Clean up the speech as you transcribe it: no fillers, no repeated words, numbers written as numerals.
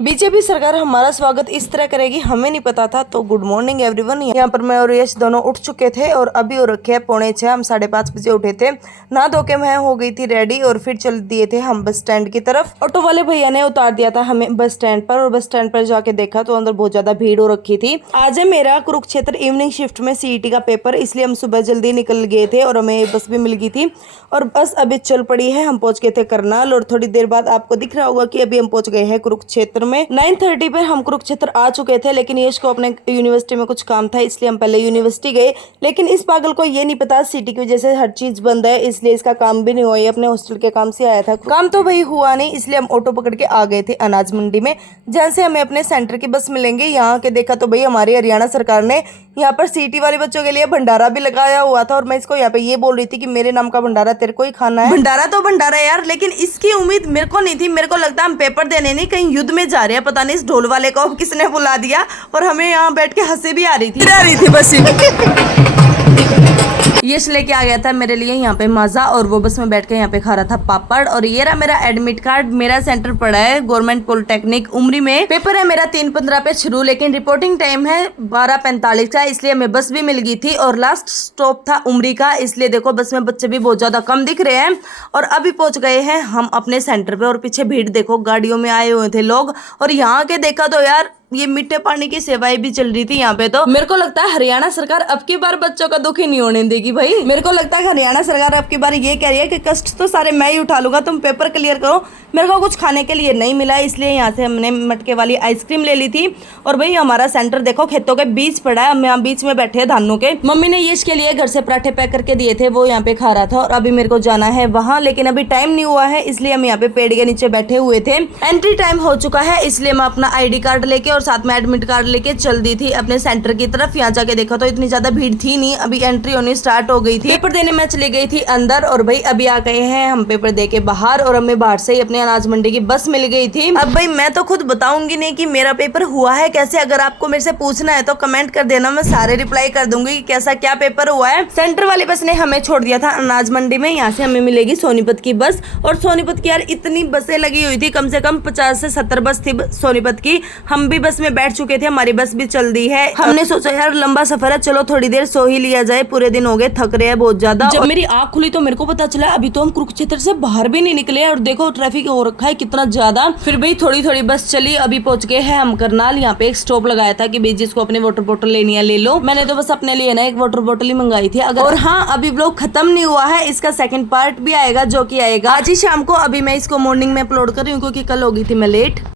BJP सरकार हमारा स्वागत इस तरह करेगी हमें नहीं पता था। तो गुड मॉर्निंग एवरीवन। यहाँ पर मैं और यश दोनों उठ चुके थे और अभी हो रखे हैं 5:45। हम 5:30 बजे उठे थे, नहा धो के मैं हो गई थी रेडी और फिर चल दिए थे हम बस स्टैंड की तरफ। ऑटो वाले भैया ने उतार दिया था हमें बस स्टैंड पर और बस स्टैंड पर जाके देखा तो अंदर बहुत ज्यादा भीड़ हो रखी थी। आज है मेरा कुरुक्षेत्र इवनिंग शिफ्ट में सीईटी का पेपर, इसलिए हम सुबह जल्दी निकल गए थे और हमें बस भी मिल गई थी और बस अभी चल पड़ी है। हम पहुंच गए थे करनाल और थोड़ी देर बाद आपको दिख रहा होगा कि अभी हम पहुंच गए हैं कुरुक्षेत्र में। 9:30 पर हम कुरुक्षेत्र आ चुके थे, लेकिन यश को अपने यूनिवर्सिटी में कुछ काम था इसलिए हम पहले यूनिवर्सिटी गए। लेकिन इस पागल को ये नहीं पता सिटी की वजह से हर चीज बंद है, इसलिए इसका काम भी नहीं हुआ। ये अपने हॉस्टल के काम से आया था, काम तो भाई हुआ नहीं, इसलिए हम ऑटो पकड़ के आ गए थे अनाज मंडी में, जहाँ से हमें अपने सेंटर की बस मिलेंगे। यहाँ के देखा तो भाई हमारी हरियाणा सरकार ने यहाँ पर सिटी वाले बच्चों के लिए भंडारा भी लगाया हुआ था और मैं इसको यहाँ पे ये बोल रही थी कि मेरे नाम का भंडारा तेरे को ही खाना है। भंडारा तो भंडारा यार, लेकिन इसकी उम्मीद मेरे को नहीं थी। मेरे को लगता हम पेपर देने नहीं कहीं युद्ध में जा रहे हैं। पता नहीं इस ढोल वाले को किसने बुला दिया और हमें यहाँ बैठ के हंसी भी आ रही थी बस। यश लेके आ गया था मेरे लिए यहाँ पे माजा और वो बस में बैठ के यहाँ पे खा रहा था पापड़। और ये रहा मेरा एडमिट कार्ड। मेरा सेंटर पड़ा है गवर्नमेंट पॉलिटेक्निक उमरी में। पेपर है मेरा 3:15 पे शुरू, लेकिन रिपोर्टिंग टाइम है 12:45 का, इसलिए हमें बस भी मिल गई थी और लास्ट स्टॉप था उमरी का, इसलिए देखो बस में बच्चे भी बहुत ज्यादा कम दिख रहे हैं। और अभी पहुंच गए हैं हम अपने सेंटर पे और पीछे भीड़ देखो, गाड़ियों में आए हुए थे लोग। और यहाँ के देखा तो यार ये मीठे पानी की सेवाएं भी चल रही थी यहाँ पे। तो मेरे को लगता है हरियाणा सरकार अब की बार बच्चों का दुख ही नहीं होने देगी भाई। मेरे को लगता है हरियाणा सरकार अब की बार ये कह रही है कि कष्ट तो सारे मैं ही उठा लूंगा, तुम पेपर क्लियर करो। मेरे को कुछ खाने के लिए नहीं मिला, इसलिए यहाँ से हमने मटके वाली आइसक्रीम ले ली थी। और भाई हमारा सेंटर देखो खेतों के बीच पड़ा है, हम यहाँ बीच में बैठे हैं धानों के। मम्मी ने यश के लिए घर से पराठे पैक करके दिए थे, वो यहाँ पे खा रहा था और अभी मेरे को जाना है वहाँ, लेकिन अभी टाइम नहीं हुआ है, इसलिए हम यहाँ पे पेड़ के नीचे बैठे हुए थे। एंट्री टाइम हो चुका है, इसलिए मैं अपना ID कार्ड लेके और साथ में एडमिट कार्ड लेके चल दी थी अपने सेंटर की तरफ। यहाँ जाके देखा तो इतनी ज्यादा भीड़ थी नहीं, अभी एंट्री होनी स्टार्ट हो गई थी। पेपर देने मैं चली गई थी अंदर और भाई अभी आ गए हैं हम पेपर दे के बाहर और हमें बाहर से ही अपने अनाज मंडी की बस मिल गई थी। अब भाई मैं तो खुद बताऊंगी नहीं कि मेरा पेपर हुआ है कैसे। अगर आपको मेरे से पूछना है तो कमेंट कर देना, मैं सारे रिप्लाई कर दूंगी कि कैसा क्या पेपर हुआ है। सेंटर वाली बस ने हमें छोड़ दिया था अनाज मंडी में, यहाँ से हमें मिलेगी सोनीपत की बस। और सोनीपत की यार इतनी बसें लगी हुई थी, कम से कम 50 से 70 बस थी सोनीपत की। हम भी बस में बैठ चुके थे, हमारी बस भी चल दी है। हमने सोचा यार लंबा सफर है, चलो थोड़ी देर सो ही लिया जाए, पूरे दिन हो गए, थक रहे हैं बहुत ज्यादा। जब मेरी आंख खुली तो मेरे को पता चला अभी तो हम कुरुक्षेत्र से बाहर भी नहीं निकले और देखो ट्रैफिक हो रखा है कितना ज्यादा। फिर भाई थोड़ी थोड़ी बस चली, अभी पहुंच गए हैं हम करनाल। यहाँ पे एक स्टॉप लगाया था कि भाई जिसको अपने वाटर बोतल लेनी है ले लो। मैंने तो बस अपने लिए ना एक वाटर बोतल ही मंगाई थी। अगर और हाँ, अभी व्लॉग खत्म नहीं हुआ है, इसका सेकंड पार्ट भी आएगा जो कि आएगा आज ही शाम को। अभी मैं इसको मॉर्निंग में अपलोड कर रही हूँ क्योंकि कल हो गई थी मैं लेट।